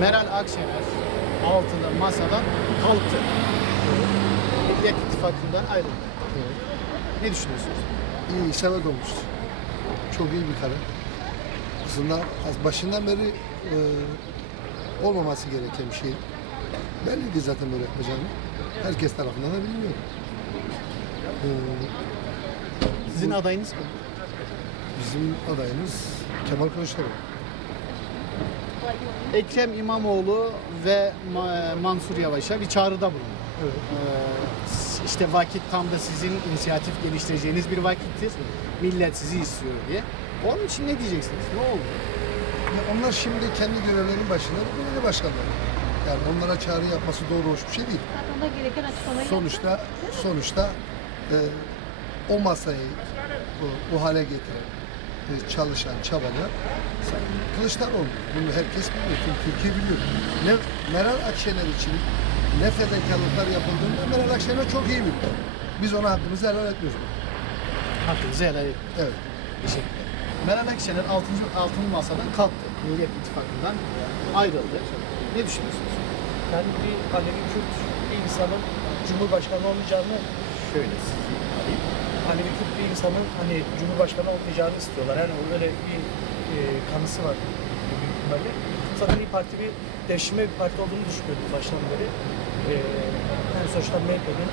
Meral Akşener altılı masadan kalktı. Millet İttifakı'ndan ayrıldı. Ne düşünüyorsunuz? İyi, isabet olmuş. Çok iyi bir karar. Aslında başından beri olmaması gereken bir şey. Belliydi zaten böyle yapacağını. Herkes tarafından da biliniyor. Sizin adayınız kim? Bizim adayımız Kemal Kılıçdaroğlu. Ekrem İmamoğlu ve Mansur Yavaş'a bir çağrıda bulundu. Evet. İşte vakit tam da sizin inisiyatif geliştireceğiniz bir vakittir. Millet sizi istiyor diye. Onun için ne diyeceksiniz? Ne oldu? Ya onlar şimdi kendi görevlerinin başında belediye başkanları. Yani onlara çağrı yapması doğru hoş bir şey değil. Ona gereken açıklamayı Sonuçta o masayı bu hale getiren, çalışan, çabalayan Kılıçdaroğlu. Bunu herkes biliyor, tüm Türkiye biliyor. Ne Meral Akşener için ne fedakarlıklar yapıldığını da Meral Akşener çok iyi biliyor. Biz ona hakkımızı helal etmiyoruz. Hakkınızı helal edin. Evet. Teşekkürler. Meral Akşener altıncı masadan kalktı. Millet İttifakı'ndan ayrıldı. Ne düşünüyorsunuz? Yani bir Alevi Kürt bir insanın Cumhurbaşkanı olmayacağını Şöyle sizi alayım. Alevi Kürt bir insanın hani Cumhurbaşkanı olmayacağını istiyorlar. Yani öyle bir kanısı var büyük ihtimalle. Zaten İYİ Parti bir devşirme bir parti olduğunu düşünüyorduk baştan beri. Yani sonuçta MHP'nin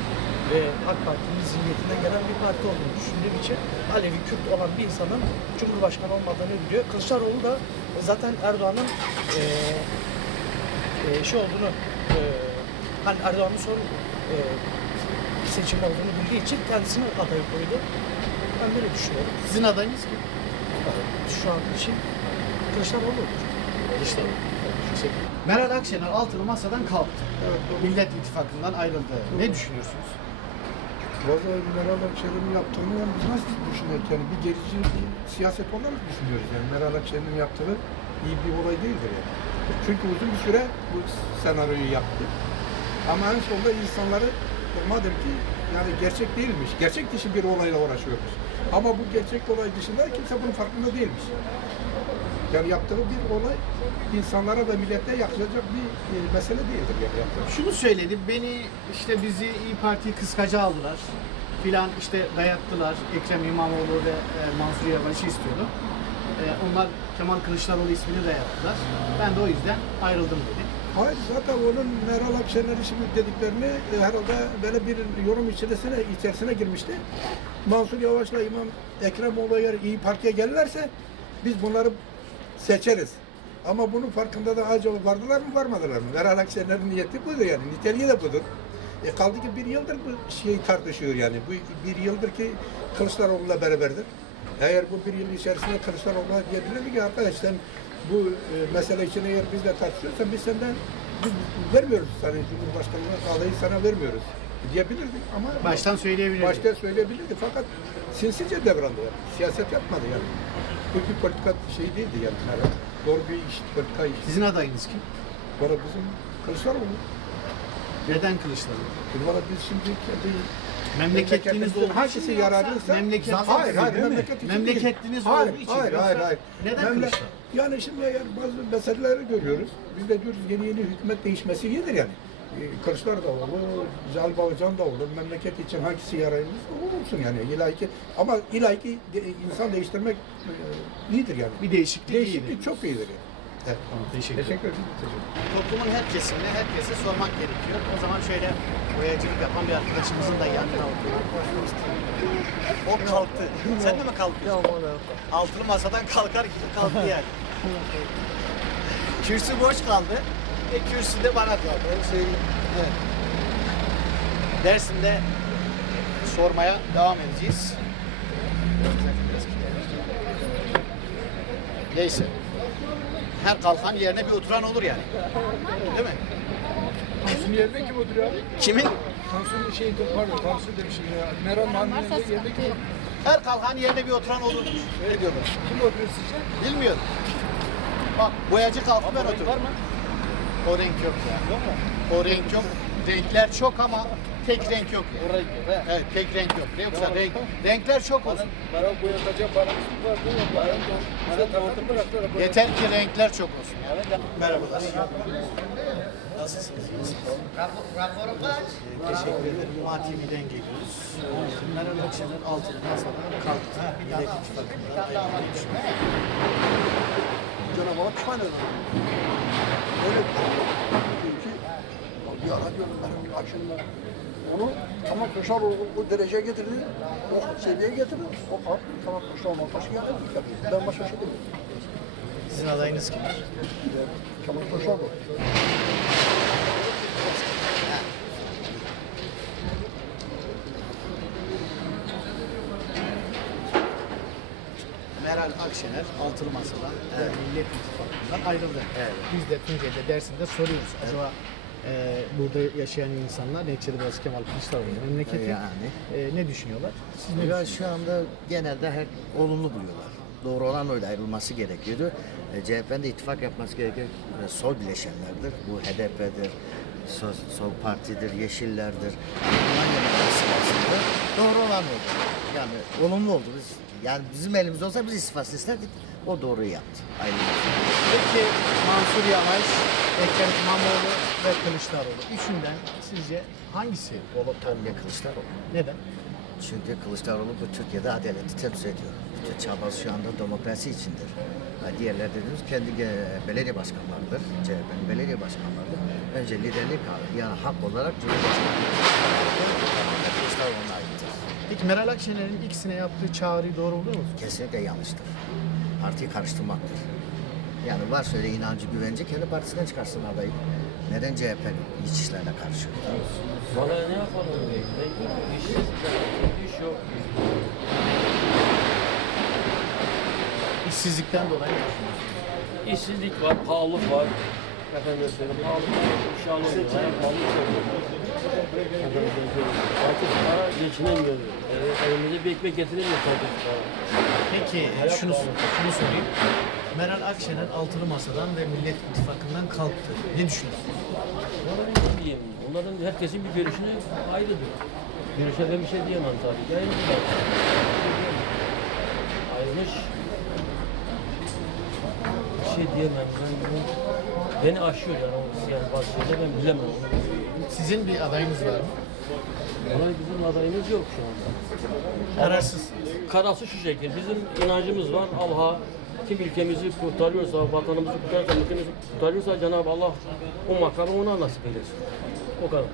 ve AK Parti'nin zihniyetinden gelen bir parti olduğunu düşündüğüm için Alevi Kürt olan bir insanın Cumhurbaşkanı olmadığını biliyor. Kılıçdaroğlu da zaten Erdoğan'ın şey olduğunu, hani Erdoğan'ın son seçim olduğunu bildiği için kendisini aday koydu. Ben böyle düşünüyorum. Sizin adayınız kim? Şu an için Kılıçdaroğlu. Kılıçdaroğlu. Teşekkür. Meral Akşener altılı masadan kalktı. Millet İttifakı'ndan ayrıldı. Ne düşünüyorsunuz? Vallahi Meral Akşener'in yaptığını yani biz nasıl düşünüyoruz? Yani bir gerici bir siyaset olarak düşünüyoruz yani. Meral Akşener'in yaptığı iyi bir olay değildir yani. Çünkü uzun bir süre bu senaryoyu yaptı. Ama en sonunda insanları madem ki yani gerçek değilmiş, gerçek dışı bir olayla uğraşıyormuş. Ama bu gerçek olay dışında kimse bunun farkında değilmiş. Yani yaptığı bir olay insanlara ve millete yakışacak bir mesele değildir yani yaptığı. Şunu söyledi, işte bizi İYİ Parti'yi kıskaca aldılar filan, işte dayattılar. Ekrem İmamoğlu ve Mansur Yavaş'ı istiyordu. Onlar Kemal Kılıçdaroğlu ismini dayattılar. Ben de o yüzden ayrıldım dedi. Hayır, zaten onun Meral Akşener'in şimdi dediklerini herhalde böyle bir yorum içerisine girmişti. Mansur Yavaş'la İmam Ekremoğlu eğer İYİ Parti'ye gelirlerse biz bunları seçeriz. Ama bunun farkında da acaba vardılar mı varmadılar mı? Meral Akşener'in niyeti budur yani. Niteliği de budur. Kaldı ki bir yıldır bu şeyi tartışıyor yani. Bu bir yıldır ki Kılıçdaroğlu'yla beraberdir. Eğer bu bir yıl içerisinde Kılıçdaroğlu'na diyebilir ki arkadaşlar bu mesele için eğer biz de tartışıyorsan biz senden vermiyoruz sana Cumhurbaşkanlığı adayı sana vermiyoruz diyebilirdik ama Baştan söyleyebilirdi. başta söyleyebilirdi fakat sinsice davrandı yani. Siyaset yapmadı yani. Bu bir politika şey değildi yani. Doğru bir iş, politika iş. Sizin adayınız kim? Valla bizim Kılıçdaroğlu. Neden Kılıçdaroğlu? Valla biz şimdi kendi Memleketliniz olduğu için hangisi yararlıysa hayır memleketliniz hayır, olduğu için. hayır. Neden Kılıçdaroğlu? Yani şimdi eğer bazı meseleleri görüyoruz. Biz de diyoruz yeni hükümet değişmesi iyidir yani. Kılıçdaroğlu da olur, Zal Babacan da olur. Memleket için hangisi yararlıysa olursun yani. Ama ilahi insan değiştirmek iyidir yani. Bir değişiklik iyidir. Çok iyidir yani. Evet. Tamam, teşekkür ederim. Teşekkür ederim. Toplumun her kesimine, herkese sormak gerekiyor. O zaman şöyle boyacılık yapan bir arkadaşımızın da yanına oturup o kalktı. Sen de mi kalkıyorsun? Altılı masadan kalkar gibi kalktı yani. Kürsü boş kaldı. Kürsü de bana kaldı. Onu söyleyeyim. Evet. Dersinde sormaya devam edeceğiz. Neyse. Her kalkan yerine bir oturan olur yani. Değil mi? Tansu'nun yerine kim oturuyor abi? Kimin? Tansu'nun Tansu demişim ya. Meral Hanım'ın yerine kim? Her kalkan yerine bir oturan olur. Ne diyorlar? Kim oturuyor sizce? Bilmiyorum. Bak boyacı kalktı ben oturdum. Var mı? O renk yok ya. Yok mu? O renk yok. renkler çok ama tek renk yok. Yani. Evet, tek renk yok. Yoksa renkler çok olsun. Yeter ki renkler çok olsun. Merhabalar. Nasılsınız? Teşekkür ederim. MATV'den geliyoruz. Meral Akşener altılı masada kalktı. Millet İttifakı'nda ayrılmayı düşünüyor. Cenab-ı Allah pişman eder. Öyle bir şey. Çünkü ya diyorum ben akşamda onu tamam Kılıçdaroğlu o dereceye getirdi, o seviyeye getirdi. O halk tamam Kılıçdaroğlu başka yerler yapıyor. Ben başka şey demiyorum. Sizin adayınız kimdir? Kemal Kılıçdaroğlu. Meral Akşener altılı masadan Millet İttifakı'ndan ayrıldı. Biz de Tunceli'de dersinde soruyoruz. Acaba burada yaşayan insanlar neticede burası Kemal Kılıçdaroğlu memleketi ne düşünüyorlar? Siz ne Ya düşünüyorsunuz? şu anda genelde her olumlu buluyorlar. Doğru olan öyle ayrılması gerekiyordu. CHP'nin de ittifak yapması gereken sol bileşenlerdir. Bu HDP'dir, Sol Parti'dir, Yeşiller'dir. Bunların yönetmesi aslında doğru olan oldu. Yani olumlu oldu. Yani bizim elimizde olsa biz istifasını isterdik. O doğruyu yaptı. Ayrılması. Peki Mansur Yavaş, Ekrem İmamoğlu ve Kılıçdaroğlu. Üçünden sizce hangisi olur? Tabii Kılıçdaroğlu. Neden? Çünkü Kılıçdaroğlu bu Türkiye'de adaleti temsil ediyor. Bütün çabası şu anda demokrasi içindir. Diğerler dediğimiz kendi belediye başkanlarıdır. CHP'nin belediye başkanlarıdır. Önce liderlik yani hak olarak Cumhurbaşkanı Kılıçdaroğlu'na aittir. Peki Meral Akşener'in ikisine yaptığı çağrıyı doğru buluyor musunuz? Kesinlikle yanlıştır. Partiyi karıştırmaktır. Yani varsa öyle inancı güvence kendi partisinden çıkarsın adayı. Neden CHP iç işlerine karışıyor? Valla ne yapalım diye. İş yok. İşsizlikten dolayı ne düşünüyorsunuz? İşsizlik var, pahalılık var. Efendim söyleyeyim, pahalılık var. İş alamıyor, hayat pahalılık var. Artık para geçinemiyoruz. Evimize bir ekmek getiremiyoruz artık para. Peki şunu sorayım. Meral Akşener altılı masadan ve Millet İttifakı'ndan kalktı. Ne düşünüyorsunuz? Valla ne diyeyim, onların herkesin bir görüşünü ayrıdır. Görüşe ben bir şey diyemem tabii ki. Ayrılmış. Bir şey diyemem. Beni aşıyor yani o siyasi partide ben bilemem. Sizin bir adayınız var mı? Ama bizim adayımız yok şu anda. Kararsız. Karası şu şekil, bizim inancımız var. Allah kim ülkemizi kurtarıyorsa, vatanımızı kurtarıyorsa, ülkemizi kurtarıyorsa Cenab-ı Allah o makamı ona nasip eylesin. O kadar.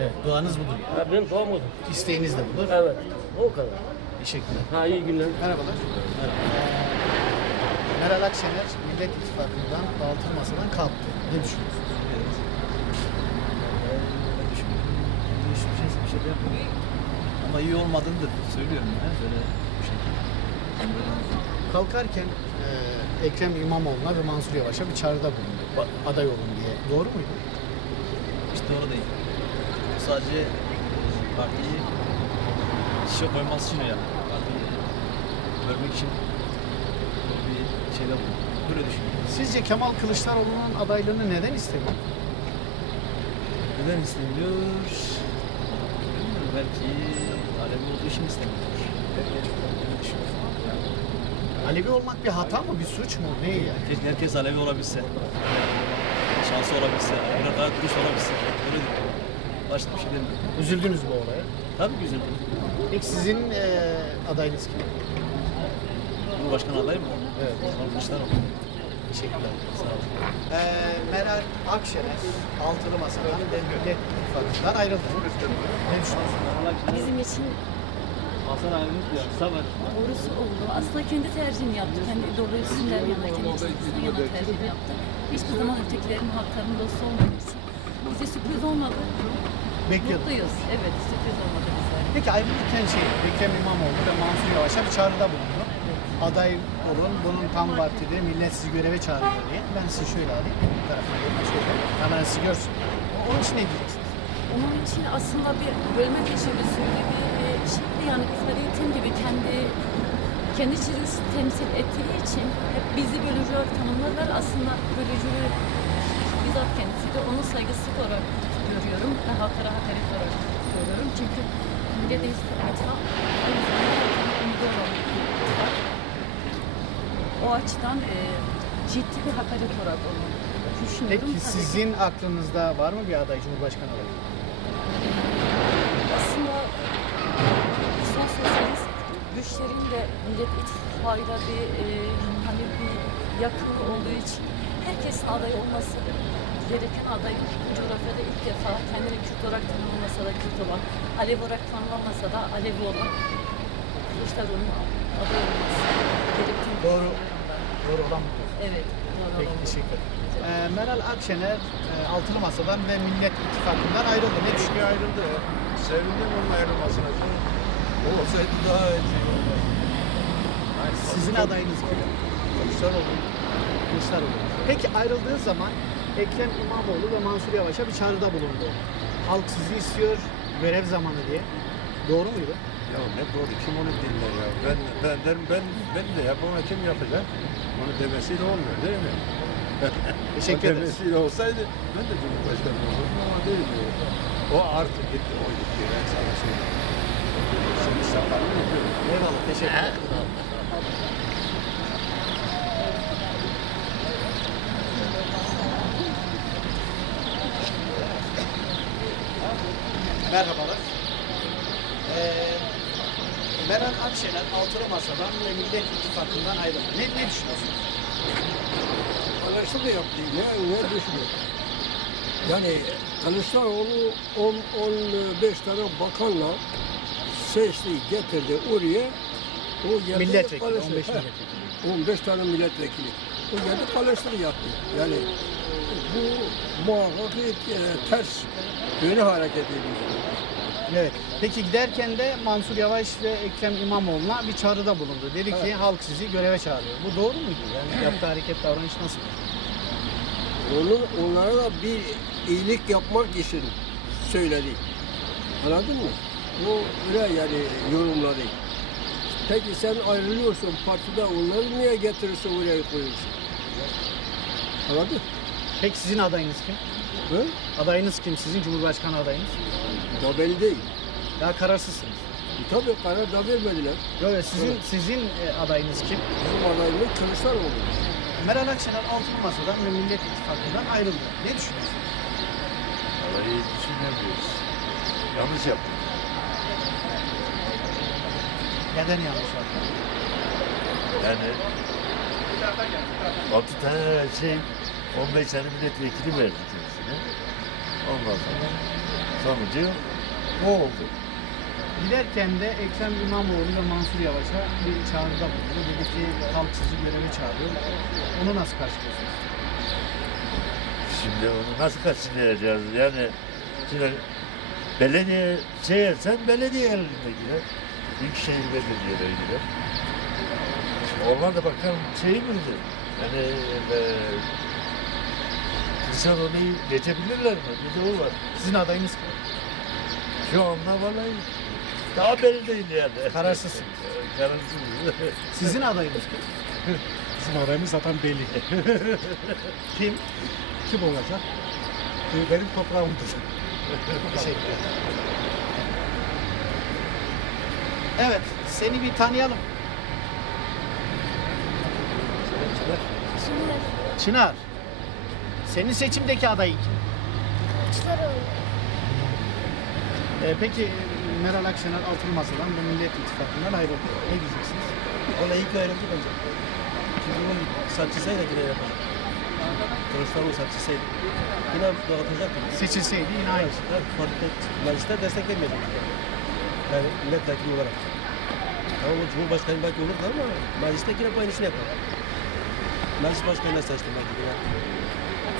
Evet, duanız budur. Ya benim duam odur. İsteğiniz de budur. Evet, o kadar. Teşekkürler. Ha iyi günler. Merhabalar. Meral Akşener Millet İttifakı'ndan altılı masadan kalktı. Ne düşünüyorsunuz? Bir şey de yapmıyorum. Ama iyi olmadığını da söylüyorum ya. Böyle bu şekilde. Kalkarken Ekrem İmamoğlu'na ve Mansur Yavaş'a bir çağrıda bulundu. Aday olun diye. Doğru muydu? Hiç doğru değil. Sadece partiyi şişe koyması için yani. Partiyi bölmek için bir şeyde bulundu. Böyle düşünüyorum. Sizce Kemal Kılıçdaroğlu'nun adaylığını neden istemiyor? Neden istemiyor? Bilmiyorum. Belki Alevi olduğu için istemiyor. Böyle düşünüyorum. Alevi olmak bir hata mı, bir suç mu? Ne yani? Keşke herkes Alevi olabilse. Şansı olabilse. Biraz daha dürüst olabilse. Öyle değil. Başka bir şey demiyorum. Üzüldünüz bu olaya. Tabii güzel. Peki sizin adayınız kim? Cumhurbaşkanı adayı mı? Evet. Kemal Kılıçdaroğlu. Teşekkürler. Sağ olun. Meral Akşener altılı masadan ve Millet İttifakı'ndan ayrıldı. Ne düşünüyorsunuz? Bizim için Hasan abimiz diyor. Sabır. doğrusu oldu. Aslında kendi tercihini yaptı. Kendi ideolojisinden yana, kendi çizgisinden yana tercihini yaptı. Hiçbir zaman ötekilerin haklarının dostu olmadığı için. Bize sürpriz olmadı. Bekliyordum. Mutluyuz. Evet, sürpriz olmadı bize. Peki ayrılırken Ekrem İmamoğlu ve Mansur Yavaş'a bir çağrıda bulundu. Aday olun, bunun tam partide millet sizi göreve çağırıyor diye. Ben sizi şöyle alayım, bu tarafına gelin, şöyle. Hemen sizi görsün. Onun için ne diyeceksiniz? Onun için aslında bir bölme teşebbüsüyle bir şeydi yani İsmail gibi kendi çizgisi temsil ettiği için hep bizi bölücü olarak tanımlarlar. Aslında bölücülüğü bizzat kendisi de onun saygısızlık olarak görüyorum. Ben halklara hakaret olarak görüyorum. Çünkü Millet İttifakı umdu olan bir ittifak. O açıdan ciddi bir hakaret olarak onu düşünüyorum. Peki sizin aklınızda var mı bir aday, Cumhurbaşkanı adayı? Aslında son sosyalist güçlerin de Millet İttifakı'yla hani bir yakın olduğu için herkesin aday olması gereken aday bu coğrafyada ilk defa kendini Kürt olarak tanımlamasa da Kürt olan, Alevi olarak tanımlanmasa da Alevi olan Kılıçdaroğlu'nun aday olması gerektiğini Doğru. düşünüyorum ben. Doğru olan mı? Evet, doğru Peki olan. teşekkür ederim. Meral Akşener Altılı Masa'dan ve Millet İttifakı'ndan ayrıldı. Ne düşünüyor? ayrıldı. Sevindim onun ayrılmasına. O olsaydı daha iyi olurdu. Sizin adayınız kim? Kılıçdaroğlu. Kılıçdaroğlu. Peki ayrıldığı zaman Ekrem İmamoğlu ve Mansur Yavaş'a bir çağrıda bulundu. Halk sizi istiyor, görev zamanı diye. Doğru muydu? Ya ne doğru, kim onu dinler ya? Ben derim, ben de yap, ona kim yapacak? Onu demesiyle olmuyor değil mi? Teşekkür O ederiz. demesiyle olsaydı ben de Cumhurbaşkanı olurdum ama değil mi? O artık gitti, o gitti. Ben sana söyleyeyim. Seni sakalını yapıyorum. Eyvallah, teşekkür ederim. Merhabalar. Meral Akşener Altılı Masa'dan ve Millet İttifakı'ndan ayrıldı. Ne düşünüyorsunuz? Anlaşıldı yaptı. Ne düşünüyor? Yani Kılıçdaroğlu 10-15 tane bakanla seçti, getirdi oraya. O geldi Milletvekili, Kılıçdaroğlu. 15 He, milletvekili. 15 tane milletvekili. O geldi Kılıçdaroğlu yaptı. Yani bu muhakkak ters yönü hareket ediyor. Evet. Peki giderken de Mansur Yavaş ve Ekrem İmamoğlu'na bir çağrıda bulundu. Dedi ki halk sizi göreve çağırıyor. Bu doğru muydu? Yani yaptığı hareket, davranış nasıl? Onlara da bir iyilik yapmak için söyledi. Anladın mı? O öyle yani yorumladı. Peki sen ayrılıyorsun partide, onları niye getirirsin oraya koyuyorsun? Anladın? Peki sizin adayınız kim? Hı? Adayınız kim? Sizin Cumhurbaşkanı adayınız? Da belli değil. Daha kararsızsınız. Tabii karar da vermediler. Böyle sizin adayınız kim? Bizim adayımız Kılıçdaroğlu. Meral Akşener Altılı Masa'dan ve Millet İttifakı'ndan ayrıldı. Ne düşünüyorsunuz? Vallahi iyi düşünemiyoruz. Yanlış yaptık. Neden yanlış yaptı? Yani 6 tane 15 tane milletvekili verdi kendisine. Ondan sonra sonucu o oldu. Giderken de Ekrem İmamoğlu ve Mansur Yavaş'a bir çağrıda bulundu. Dedi ki halk sizi göreve çağırıyor. Onu nasıl karşılıyorsunuz? Şimdi onu nasıl karşılayacağız? Yani şimdi belediye sen belediye elinde girer. Büyükşehir belediyeleri girer. Onlar da bakalım miydi? Yani Kılıçdaroğlu'yu geçebilirler mi? Bir de o var. Sizin adayınız kim? Şu anda vallahi daha belli değil yani. Kararsızsınız. Kararsız. Sizin adayınız kim? Bizim adayımız zaten belli. Kim? Kim olacak? Benim toprağımdır. Teşekkür ederim. Evet, seni bir tanıyalım. Çınar. Senin seçimdeki adayın kim? Peki Meral Akşener Altılı Masa'dan ve Millet İttifakı'ndan ayrıldı. Ne diyeceksiniz? Valla iyi ki ayrıldı bence. Çünkü onun saçısaydı yine yapar. Kılıçdaroğlu saçısaydı. Yine dağıtacaktı. Seçilseydi yine aynı. Mecliste destek vermeyecek. Yani milletvekili olarak. Tamam o Cumhurbaşkanı belki olurdu ama mecliste yine bu aynısını yapar. Meclis başkanına seçtim belki de.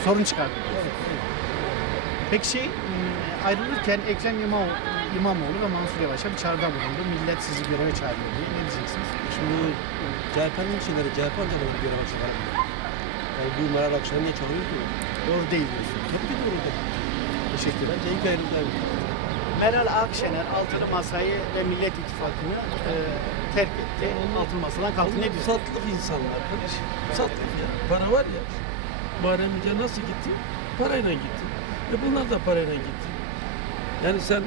Sorun çıkardı. Peki ayrılırken Ekrem İmamoğlu ve Mansur Yavaş'a bir çağrıda bulundu. Millet sizi göreve çağırıyor diye. Ne diyeceksiniz? Şimdi CHP'nin şeyleri, CHP ancak onu göreve çağırır. Yani bu Meral Akşener niye çağırıyor ki? Doğru değil diyorsun. Tabii ki doğru değil. Teşekkür ederim. Bence ilk ayrıldı. Meral Akşener Altılı Masa'yı ve Millet İttifakı'nı terk etti. Altılı Masa'dan kalktı. Ne diyorsun? Satlık insanlar kardeşim. Satlık ya. Para var ya. Muharrem İnce nasıl gitti? Parayla gitti. Bunlar da parayla gitti. Yani sen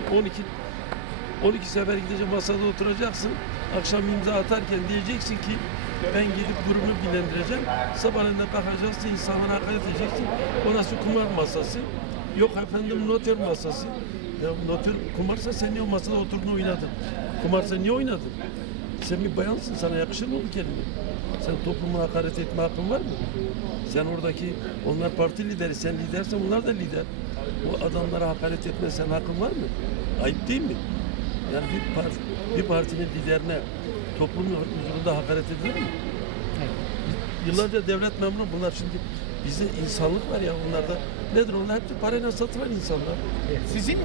12 sefer gideceksin, masada oturacaksın. Akşam imza atarken diyeceksin ki ben gidip durumu bilendireceğim. Sabahleyin de bakacaksın, insanlara hakaret edeceksin. Orası kumar masası. Yok efendim noter masası. Ya noter kumarsa sen niye o masada oturdun oynadın? Kumarsa niye oynadın? Sen bir bayansın, sana yakışır mı bu kelime? Sen topluma hakaret etme hakkın var mı? Sen oradaki, onlar parti lideri, sen lidersen onlar da lider. O adamlara hakaret etme sen hakkın var mı? Ayıp değil mi? Yani bir partinin liderine toplumun huzurunda hakaret edilir mi? Yıllarca devlet memuru bunlar şimdi bizde insanlık var ya onlarda. Nedir onlar? Hepsi parayla satılan insanlar. Sizin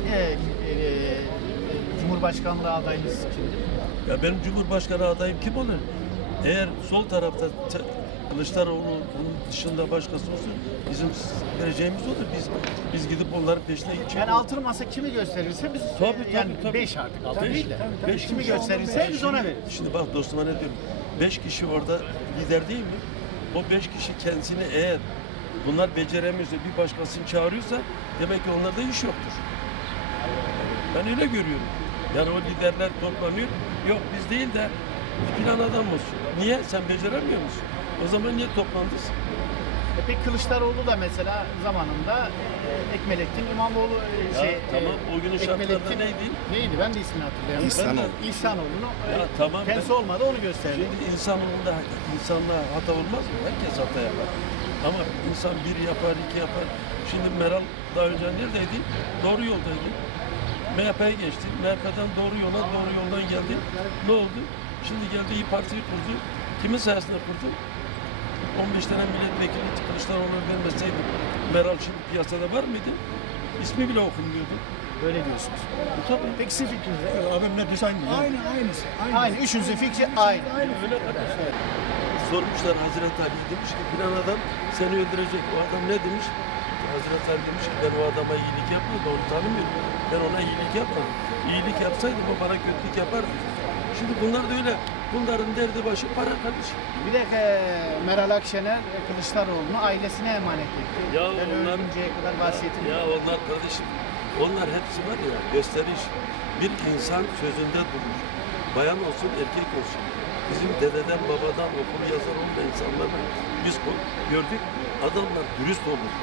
Cumhurbaşkanlığı adayınız kimdir? Ya benim Cumhurbaşkanı adayım kim olur? Eğer sol tarafta Kılıçdaroğlu'nun dışında başkası olsa bizim vereceğimiz odur. Biz gidip onların peşine gideceğiz. Yani altılı masa kimi gösterirse biz Tabii. 5 artık altı değil de. Beş Kimi gösterirse biz ona veririz. Şimdi bak dostuma ne diyorum. 5 kişi orada lider değil mi? O 5 kişi kendisini eğer bunlar beceremiyorsa bir başkasını çağırıyorsa demek ki onlarda iş yoktur. Ben öyle görüyorum. Yani o liderler toplanıyor. Yok biz değil de filan adam olsun. Niye? Sen beceremiyor musun? O zaman niye toplandınız? Peki Kılıçdaroğlu da mesela zamanında Ekmelettin İmamoğlu tamam o günün şartlarında neydi? Neydi? Ben de ismini hatırlayamıyorum. İhsanoğlu'nu Tamam. kendisi olmadı onu gösterdi. Şimdi insanlığa hata olmaz mı? Herkes hata yapar. Ama insan bir yapar, iki yapar. Şimdi Meral daha önce neredeydi? Doğru yoldaydı. MHP'ye geçti. MHP'den doğru yoldan geldi. Ne oldu? Şimdi geldi İYİ Parti'yi kurdu. Kimin sayesinde kurdu? 15 tane milletvekili Kılıçdaroğlu'na vermeseydi Meral şimdi piyasada var mıydı? İsmi bile okunmuyordu. Öyle diyorsunuz. Tabii. Peki sizin fikriniz ne? Abim ne diyorsan Aynısı. Aynı. Üçünüzün fikri aynı. Öyle arkadaşlar. Sormuşlar Hazreti Ali demiş ki filan adam seni öldürecek. O adam ne demiş? Hazreti Ali demiş ki ben o adama iyilik yapmadım. Onu tanımıyorum. Ben ona iyilik yapmadım. İyilik yapsaydım o bana kötülük yapardı. Şimdi bunlar da öyle. Bunların derdi başı para kardeşim. Bir de Meral Akşener Kılıçdaroğlu'nu ailesine emanet etti. Ya ben onlar, ölünceye kadar vasiyetini. Ya onlar kardeşim. Onlar hepsi var ya gösteriş. Bir insan sözünde durur. Bayan olsun erkek olsun. Bizim dededen babadan okul yazar olmayan insanları biz gördük. Adamlar dürüst olur.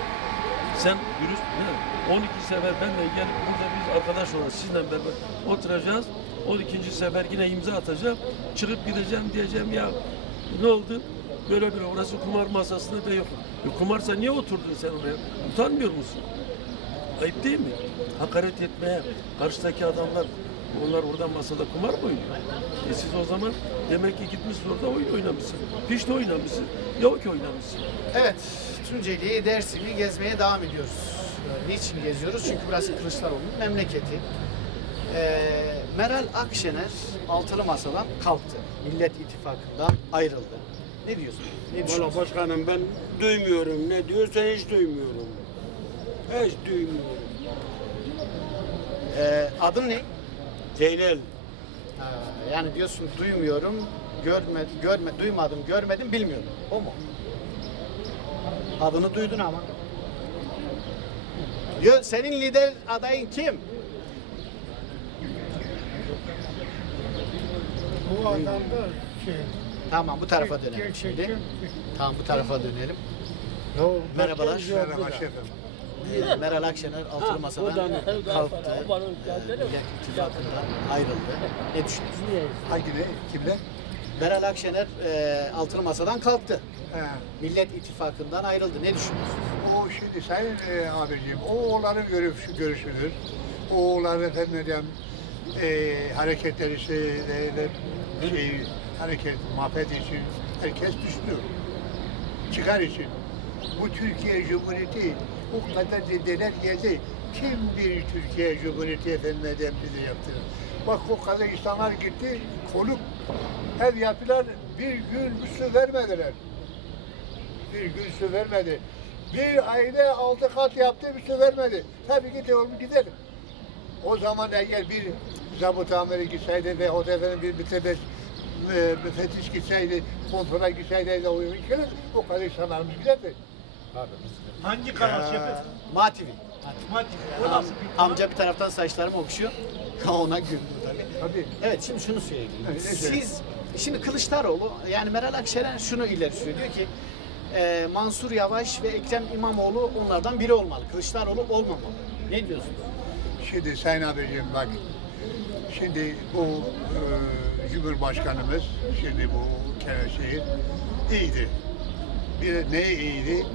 Sen dürüst ne? 12 sefer benle gelip burada biz arkadaş olarak sizinle beraber oturacağız. 12. sefer yine imza atacağım. Çıkıp gideceğim diyeceğim ya ne oldu? Böyle orası kumar masasında da yok. Kumarsa niye oturdun sen oraya? Utanmıyor musun? Ayıp değil mi? Hakaret etmeye karşıdaki adamlar onlar oradan masada kumar mı oynuyor? Siz o zaman demek ki gitmişsin orada oyun oynamışsın. Pişti oynamışsın. Yok ki oynamışsın. Evet, Tunceli, Dersim'i gezmeye devam ediyoruz. Niçin geziyoruz? Çünkü burası Kılıçdaroğlu'nun memleketi. Meral Akşener altılı masadan kalktı. Millet İttifakı'ndan ayrıldı. Ne diyorsun? Ne Valla başkanım ben duymuyorum. Ne diyorsa hiç duymuyorum. Hiç duymuyorum. Adın ne? Zeynel. Yani diyorsun duymuyorum, duymadım, görmedim, bilmiyorum. O mu? Adını duydun ama. Diyor, senin lider adayın kim? Bu adam da Tamam bu tarafa dönelim şimdi. Tamam bu tarafa dönelim. Merhabalar. Merhaba şefim. Meral Akşener altılı masadan kalktı. Millet İttifakı'ndan ayrıldı. Ne düşünüyorsun? Kimle? Meral Akşener altılı masadan kalktı. Millet İttifakı'ndan ayrıldı. Ne düşünüyorsun? O şimdi sayın abicim, o onların görüşüdür. O onların efendim hareketleri hareket, muhabbet için herkes düşünüyor. Çıkar için. Bu Türkiye Cumhuriyeti o kadar dedeler geldi. Kim bir Türkiye Cumhuriyeti efendime bize yaptırır? Bak o kadar insanlar gitti, konuk ev yaptılar, bir gün su vermediler. Bir gün su vermedi. Bir aile 6 kat yaptı, bir su vermedi. Tabii ki oğlum gidelim. O zaman eğer bir zabıt amiri gitseydi ve o efendim bir müfettiş gitseydi, kontrola gitseydi de o kadar insanlarımız giderdi. Hangi kanal şefim? MATV. Amca bir taraftan saçlarımı okşuyor. Ona güldüm tabii. Tabii. Evet, şimdi şunu söyleyeyim. Öyle Siz, şimdi Kılıçdaroğlu, yani Meral Akşener şunu ileri sürüyor. Diyor ki Mansur Yavaş ve Ekrem İmamoğlu onlardan biri olmalı. Kılıçdaroğlu olmamalı. Ne diyorsunuz? Şimdi Sayın abicim bak, şimdi bu Cumhurbaşkanımız, şimdi bu şeyi iyiydi. Bir de ne iyiydi?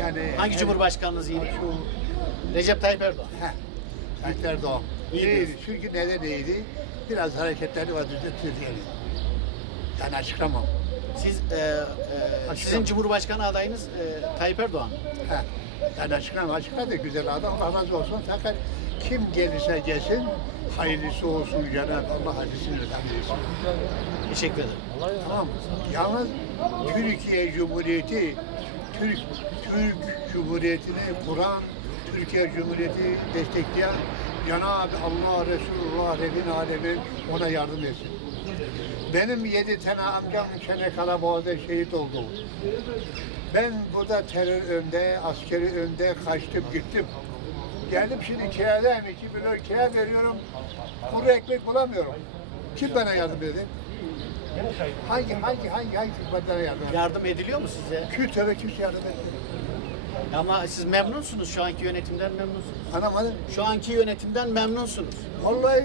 Yani Hangi Cumhurbaşkanınız iyiydi? Recep Tayyip Erdoğan. Tayyip Erdoğan. İyiydi. Çünkü neden iyiydi? Biraz hareketleri var Türkiye'nin. Yani açıklamam. Siz, sizin Cumhurbaşkanı adayınız Tayyip Erdoğan. Yani açıkladı güzel adam, Allah razı olsun. Fakat kim gelirse gelsin, hayırlısı olsun Cenab-ı Allah hayırlısını ödemlisin. Teşekkür ederim. Tamam. Yalnız Türkiye Cumhuriyeti, Türk Cumhuriyeti'ni kuran, Türkiye Cumhuriyeti destekleyen Cenab-ı Allah, Resulullah, Rabbin Alemin ona yardım etsin. Benim 7 tane amcam Çanakkale'de şehit oldu. Ben burada terör önde, askeri önde kaçtım gittim. Geldim şimdi kiradayım, 2 milyon kira veriyorum. Kuru ekmek bulamıyorum. Kim bana yardım edecek? Hangi bana yardım edecek? Yardım ediliyor mu size? Tabii kimse yardım etmiyor. Ama siz memnunsunuz, şu anki yönetimden memnunsunuz. Anlamadım. Şu anki yönetimden memnunsunuz. Vallahi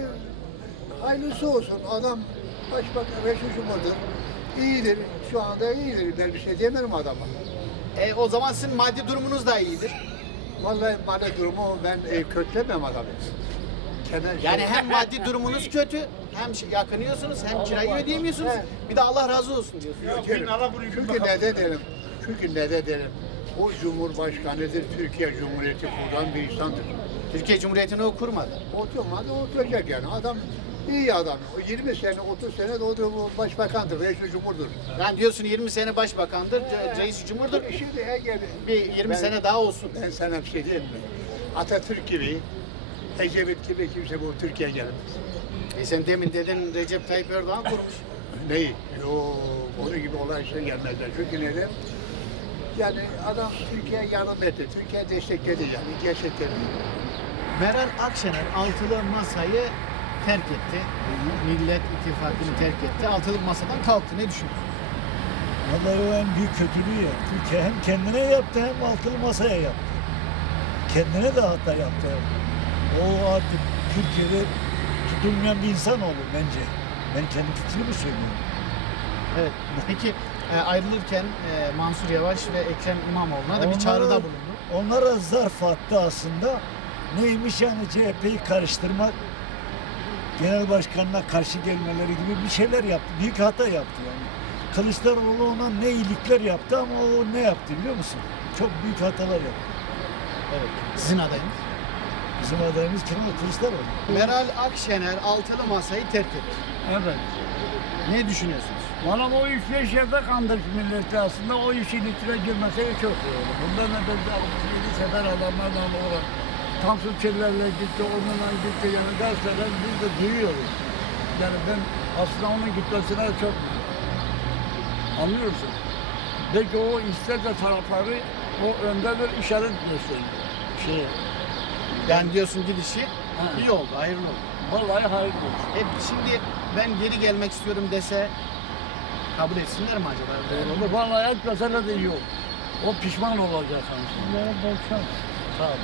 hayırlısı olsun. Adam başbakan Reşit Cumhur'dur. İyidir. Şu anda iyidir. Ben bir şey diyemem adama. O zaman sizin maddi durumunuz da iyidir. Vallahi maddi durumu ben kötülemem adamı. Yani hem maddi durumunuz kötü, hem yakınıyorsunuz, hem kirayı ödeyemiyorsunuz. Bir de Allah razı olsun diyorsunuz. Çünkü ne derim? O Cumhurbaşkanıdır, Türkiye Cumhuriyeti kuran bir insandır. Türkiye Cumhuriyeti'ni o kurmadı. Oturmadı, oturacak yani. Adam iyi adam. O 20 sene, 30 sene de o başbakandır, reis cumhurdur. Yani diyorsun 20 sene başbakandır, reis cumhurdur. Şimdi bir 20 sene daha olsun. Ben sana bir şey diyeyim mi? Atatürk gibi, Ecevit gibi kimse bu Türkiye'ye gelmez. Sen demin dedin Recep Tayyip Erdoğan kurmuş. Neyi? Yok, onun gibi olay şey gelmezler. Çünkü neden? Yani adam Türkiye'ye yardım etti, Türkiye destekledi yani gerçekten. Meral Akşener altılı masayı terk etti. Millet İttifakı'nı terk etti. Altılı masadan kalktı. Ne düşünüyorsunuz? Vallahi o en büyük kötülüğü yaptı. Hem kendine yaptı hem altılı masaya yaptı. Kendine de hata yaptı. O artık Türkiye'de tutulmayan bir insan olur bence. Ben kendi fikrimi söylüyorum. Evet. Peki ayrılırken Mansur Yavaş ve Ekrem İmamoğlu'na da bir çağrıda bulundu. Onlara zarf attı aslında. Neymiş yani CHP'yi karıştırmak, genel başkanına karşı gelmeleri gibi bir şeyler yaptı. Büyük hata yaptı yani. Kılıçdaroğlu ona ne iyilikler yaptı ama o ne yaptı biliyor musun? Çok büyük hatalar yaptı. Evet. Sizin adayınız? Bizim adayımız kim? Kılıçdaroğlu. Meral Akşener altılı masayı terk etti. Evet. Ne düşünüyorsunuz? Bana o 3-5 yerde kandırdı milleti aslında. O işin içine girmeseydi çok iyi olur. Bundan evvel de 67 sefer adamlarla olarak Tansu Çiller'le gitti, onunla gitti. Yani gazeteler biz de duyuyoruz. Yani ben aslında onun gitmesine çok anlıyorsun. Belki o isterse tarafları o önde bir işaret gösteriyor. Yani diyorsun gidişi iyi oldu, hayırlı oldu. Vallahi hayırlı oldu. Şimdi ben geri gelmek istiyorum dese kabul etsinler mi acaba? Olur. Vallahi etmesene de iyi olur. O pişman olacak sanki. Sağ olun.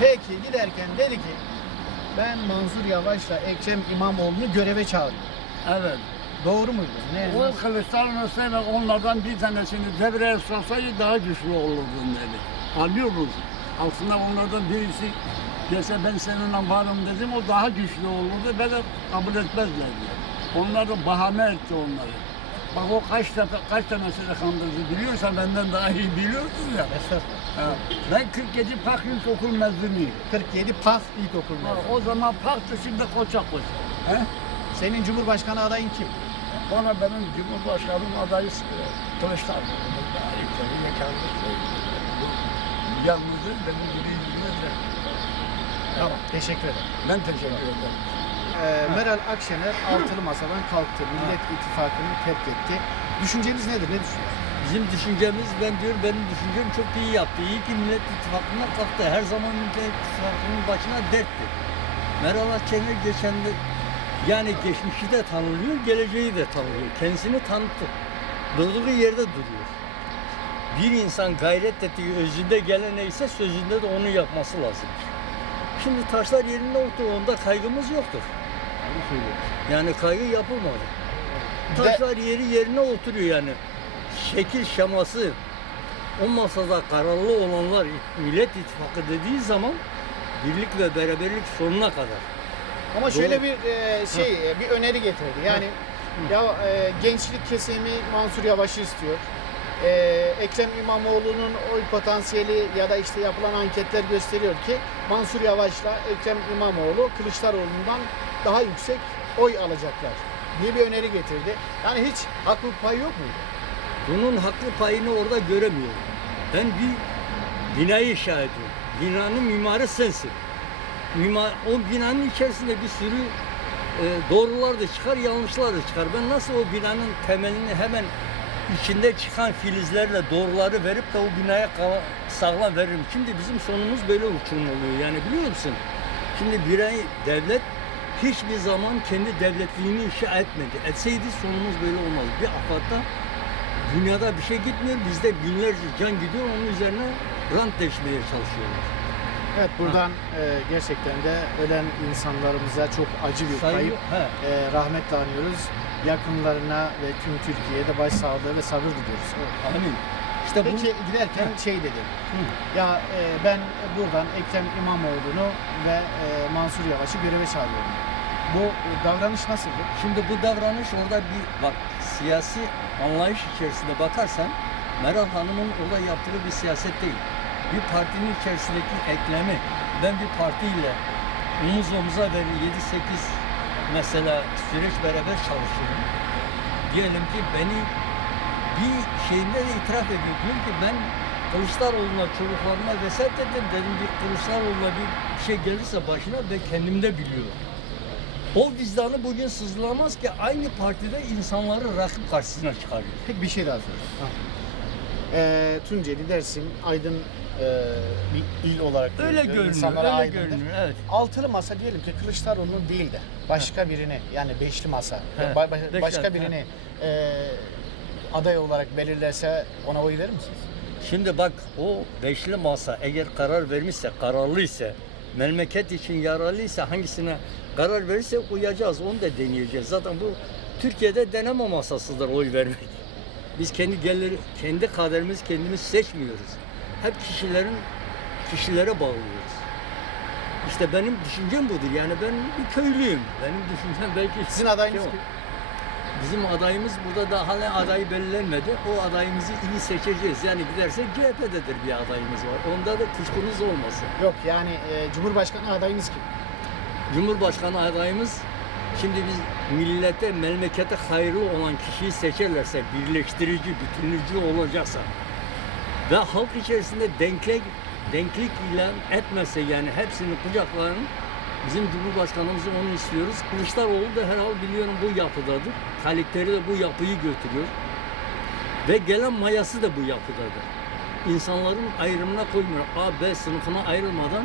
Peki giderken dedi ki ben Mansur Yavaş'la Ekrem İmamoğlu'nu göreve çağırıyorum. Evet. Doğru muydu? Ne? O Kılıçdaroğlu'na onlardan bir tanesini devreye sorsaydı daha güçlü olurdun dedi. Anlıyor musun? Aslında onlardan birisi gelse ben seninle varım dedim o daha güçlü olurdu. Ben de kabul etmezlerdi. Onlar da bahane etti onları. Bak o kaç tanesini kandırdı biliyorsan benden daha iyi biliyorsun ya. Estağfurullah. Ben 47 Pak İlkokul mezunuyum. 47 Pak İlkokul mezunu. O zaman Pak'tı şimdi Koçak. Senin Cumhurbaşkanı adayın kim? Bana benim Cumhurbaşkanım adayı Kılıçdaroğlu. Yalnızım benim gibi yüzüne. Tamam, teşekkür ederim. Ben teşekkür ederim. Meral Akşener altılı masadan kalktı. Millet İttifakı'nı terk etti. Düşünceniz nedir? Ne düşünüyorsunuz? Bizim düşüncemiz, benim düşüncem çok iyi yaptı. İyi ki Millet İttifakı'na kalktı. Her zaman Millet İttifakı'nın başına dertti. Meral Akşener yani geçmişi de tanınıyor, geleceği de tanınıyor. Kendisini tanıttı. Durduğu yerde duruyor. Bir insan gayret ettiği özünde gelen neyse sözünde de onu yapması lazım. Şimdi taşlar yerine oturdu, onda kaygımız yoktur. Yani kaygı yapılmadı. Taşlar yerine oturuyor yani. Şekil şeması, o masada kararlı olanlar Millet İttifakı dediği zaman birlik ve beraberlik sonuna kadar. Ama şöyle bir bir öneri getirdi. Yani gençlik kesimi Mansur Yavaş'ı istiyor. Ekrem İmamoğlu'nun oy potansiyeli ya da işte yapılan anketler gösteriyor ki Mansur Yavaş'la Ekrem İmamoğlu Kılıçdaroğlu'ndan daha yüksek oy alacaklar diye bir öneri getirdi. Yani hiç haklı payı yok muydu? Bunun haklı payını orada göremiyorum. Ben bir binayı inşa ediyorum. Binanın mimarı sensin. O binanın içerisinde bir sürü doğrular da çıkar, yanlışlar da çıkar. Ben nasıl o binanın temelini hemen içinde çıkan filizlerle doğruları verip de o binaya sağlam veririm. Şimdi bizim sonumuz böyle uçurum oluyor. Yani biliyor musun? Şimdi devlet hiçbir zaman kendi devletliğini inşa etmedi. Etseydi sonumuz böyle olmaz. Bir AFAD'da dünyada bir şey gitmiyor. Bizde binlerce can gidiyor. Onun üzerine rant deşmeye çalışıyorlar. Evet, buradan gerçekten de ölen insanlarımıza çok acı bir kayıp. Rahmetle anıyoruz. Yakınlarına ve tüm Türkiye'de başsağlığı ve sabır diliyoruz. Amin. İşte peki giderken dedim. Ya ben buradan Ekrem İmamoğlu'nu ve Mansur Yavaş'ı göreve çağırıyorum. Bu davranış nasıldı? Şimdi bu davranış orada siyasi anlayış içerisinde bakarsan Meral Hanım'ın orada yaptığı bir siyaset değil. Bir partinin içerisindeki eklemi, ben bir partiyle omuz omuza verir 7-8 mesela süreç beraber çalışıyorum. Diyelim ki beni bir şeyinde de itiraf ediyor. Diyorum ki ben Kılıçdaroğlu'na, çocuklarıma vesayet dedim bir Kılıçdaroğlu'na bir şey gelirse başına ben kendimde biliyorum. O vicdanı bugün sızlamaz ki aynı partide insanları rakip karşısına çıkarıyor. Peki bir şey daha sorayım. Tunceli, Dersim, Aydın bir il olarak öyle görünüyor. Evet. Altılı masa diyelim ki Kılıçdaroğlu'nun değil de başka birini yani beşli masa başka birini aday olarak belirlerse ona oy verir misiniz? Şimdi bak o beşli masa eğer karar vermişse, kararlıysa, memleket için yararlıysa hangisine karar verirse uyacağız, onu da deneyeceğiz. Zaten bu Türkiye'de deneme masasıdır oy vermek. Biz kendi kaderimizi kendimiz seçmiyoruz. Hep kişilere bağlıyoruz. İşte benim düşüncem budur. Yani ben bir köylüyüm. Benim düşüncem belki... Sizin adayınız kim? Bizim adayımız burada da hala adayı belirlenmedi. O adayımızı iyi seçeceğiz. Yani gidersek CHP'dedir bir adayımız var. Onda da kuşkunuz olmasın. Yok yani Cumhurbaşkanı adayınız kim? Cumhurbaşkanı adayımız şimdi biz millete, memlekete hayırlı olan kişiyi seçerlerse, birleştirici, bütünlücü olacaksa ve halk içerisinde denklik ilan etmese yani hepsini kucaklayan bizim Cumhurbaşkanımızı onu istiyoruz. Kılıçdaroğlu da herhalde biliyorum bu yapıdadır. Kaliteli de bu yapıyı götürüyor. Ve gelen mayası da bu yapıdadır. İnsanların ayrımına koymuyor. A, B sınıfına ayrılmadan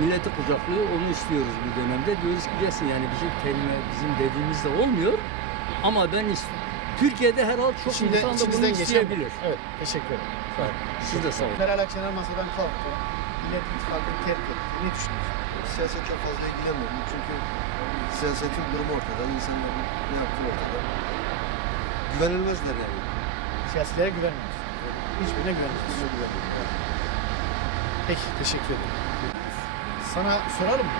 milleti kucaklıyor. Onu istiyoruz bu dönemde. Diyoruz ki gelsin yani bizim dediğimiz de olmuyor. Ama ben Türkiye'de herhalde çok insan da bunu isteyebilir. Evet, teşekkür ederim. Siz de sağ olun. Meral Akşener masadan kalktı. Millet İttifakı'nı terk etti. Ne düşünüyorsunuz? Siyaset çok fazla ilgilenmiyorum. Çünkü siyasetin durumu ortada. İnsanların ne yaptığı ortada. Güvenilmezler yani. Siyasilere güvenmiyoruz. Hiçbirine güvenmiyoruz. Peki, teşekkür ederim. Sana soralım mı?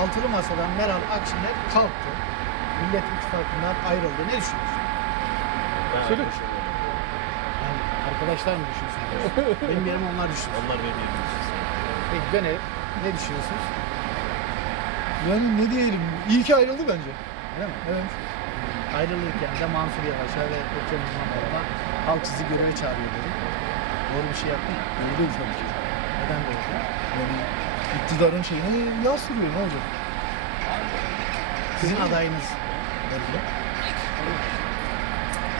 Altılı masadan Meral Akşener kalktı. Millet İttifakı'ndan ayrıldı. Ne düşünüyorsun? Söyle. Yani arkadaşlar mı düşünsün? Benim yerim onlar düşünsün. Onlar benim yerim düşünsün. Peki dönelim. Ne düşünüyorsunuz? Yani ne diyelim? İyi ki ayrıldı bence. Öyle mi? Evet. Ayrılırken de Mansur Yavaş'a ve Ekrem İmamoğlu'na halk sizi göreve çağırıyor dedi. Doğru bir şey yaptın mı? Öyle değil tabii ki. Neden böyle? Yani iktidarın şeyini yansıtıyor. Ne olacak? Sizin adayınız nerede?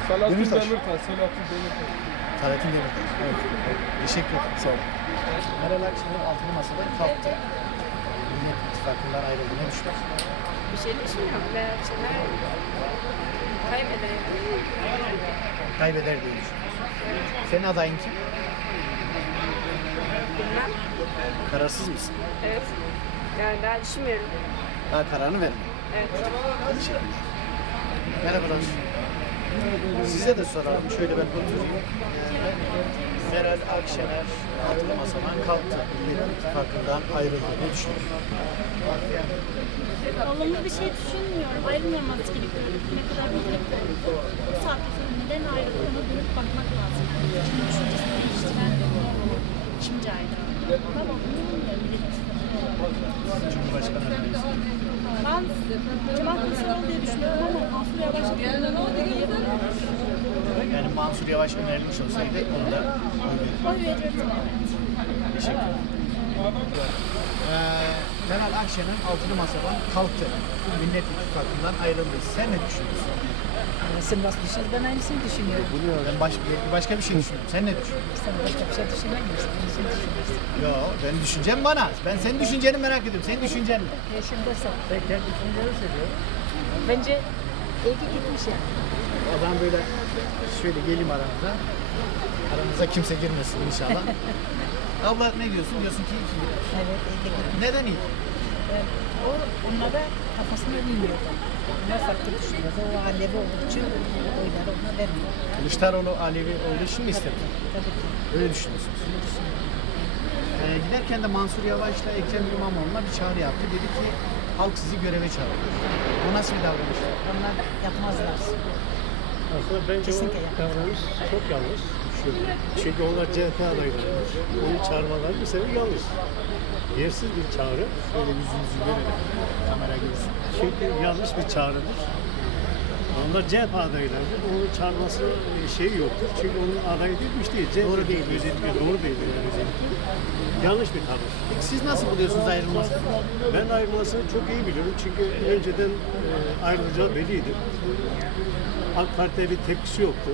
Selahattin Demirtaş. Demirtaş. Talat'ın Demirtaş. Evet. Teşekkür ederim. Sağ olun. Meral Akşener altılı masada kalktı. Millet İttifakı'ndan ayrıldı. Ne düşünüyorsun? Bir şey düşünmüyorum. Meral Akşener kaybeder. Kaybeder diye düşünüyorsun. Senin adayın kim? Bilmem. Kararsız mısın? Evet. Yani daha düşünmüyorum. Daha kararını verme. Evet. Teşekkürler. Merhabalar. Size de soralım. Şöyle ben oturayım. Meral Akşener altılı masadan kalktı. Millet İttifakı'ndan ayrıldı. Ne düşünüyorsun? Olumlu bir şey düşünmüyorum. Ayrılmaması gerekiyor. Ne kadar bilmek oldu. Bu saatte sonra neden ayrıldığına dönüp bakmak lazım. Şimdi düşüncesini değiştiren ikinci ayda. Ama bunu bilmiyorum. Cumhurbaşkanı adayı. Ben Kemal Kılıçdaroğlu diye düşünüyorum ama Mansur Yavaş'ın Yani Mansur Yavaş önerilmiş olsaydı onu da oy verirdim. teşekkür ederim. Meral Akşener altılı masadan kalktı. Millet İttifakı'ndan ayrıldı. Sen ne düşünüyorsun? Sen nasıl düşünüyorsun? Ben aynısını düşünüyorum. Ben başka bir şey düşünüyorum. Sen ne düşünüyorsun? Sen başka bir şey düşünemiyorsun. Aynısını düşünüyorsun. Yo, ben düşüncem bana. Ben senin düşünceni merak ediyorum. Senin düşüncen ne? Şimdi sen. Ben kendi düşünceleri söylüyorum. Bence iyi ki gitmiş yani. O zaman böyle şöyle geleyim aranıza. Aranıza kimse girmesin inşallah. Abla ne diyorsun? Diyorsun ki iyi ki gitmiş. Evet, iyi ki gitmiş. Neden iyi? Onlar da kafasını bilmiyordu. Ne farklı düşünüyordu. O Alevi olduğu için oyları ona vermiyor. Kılıçdaroğlu Alevi olduğu için mi istedi? Tabii ki. Öyle düşünüyorsunuz. Giderken de Mansur Yavaş'la Ekrem İmamoğlu'na bir çağrı yaptı. Dedi ki halk sizi göreve çağırıyor. Bu nasıl bir davranış? Onlar yapmazlar. Aslında bence Kesinlikle o davranış çok yanlış. Çünkü onlar CHP adaylarıdır. Onu çağırmaları bir sebebi yanlış. Yersiz bir çağrı. Şöyle yüzünüzü görelim. Kamera görsün. Çünkü yanlış bir çağrıdır. Onlar CHP adaylarıdır. Onu çağırması şeyi yoktur. Çünkü onun adayı değilmiş değil. Doğru değil. Özellikle doğru değil. Yani özellikle. Yanlış bir tavır. Peki siz nasıl buluyorsunuz ayrılmasını? Ben ayrılmasını çok iyi biliyorum. Çünkü önceden ayrılacağı belliydi. AK Parti'ye bir tepkisi yoktu.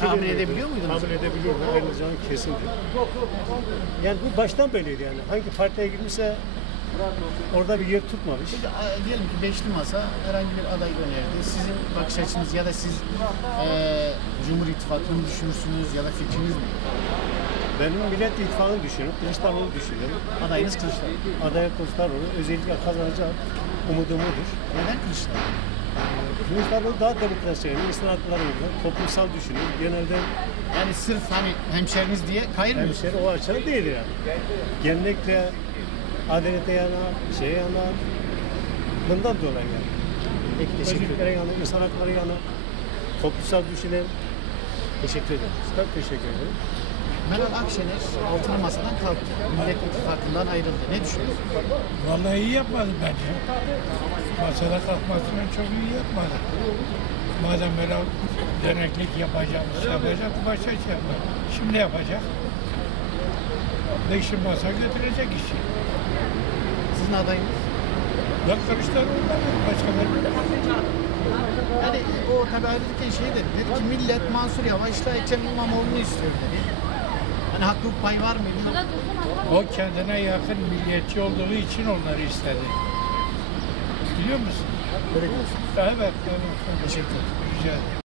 Tahmin edebiliyor muydunuz? Tahmin edebiliyordum. Ayrılacağını kesindi. Yani bu baştan belliydi yani. Hangi partiye girmişse orada bir yer tutmamış. Şimdi diyelim ki beşli masa herhangi bir aday önerdi. Sizin bakış açınız ya da siz Cumhur İttifakı'nı düşünürsünüz ya da fikriniz ne? Benim Millet İttifakı'nı düşünüyorum. Kılıçdaroğlu düşünüyorum. Adayınız Kılıçdaroğlu. Adayı Kılıçdaroğlu. Özellikle kazanacak umudum odur. Neden Kılıçdaroğlu? Kılıçdaroğlu daha demokrasiyel, insan hakları uygun, toplumsal düşünüyor. Genelde yani sırf hani hemşeriniz diye kayırmıyorsunuz. Hemşeri o açıdan değil yani. Genellikle adalete yana, şeye yana, bundan dolayı yani. Peki, teşekkür ederim. Özgürlüklere yana, insan hakları yana, toplumsal düşünen. Teşekkür ederim. Çok teşekkür ederim. Meral Akşener altılı masadan kalktı. Millet İttifakı'ndan ayrıldı. Ne düşünüyorsun? Vallahi iyi yapmadı bence. Masada kalkmasını çok iyi yapmadı. Madem böyle derneklik yapacağımız yapacak, başka şey yapma. Şimdi yapacak. Beşli masa götürecek işi. Sizin adayınız? Ben Kılıçdaroğlu'ndan başka vermem. Yani o tabii ayrılırken şey dedi ki millet Mansur Yavaş'la Ekrem İmamoğlu'nu istiyor dedi. Hani haklılık payı var mıydı? O kendine yakın milliyetçi olduğu için onları istedi. Biliyor musun? Öyle diyorsun. Evet. Teşekkür ederim. Rica ederim.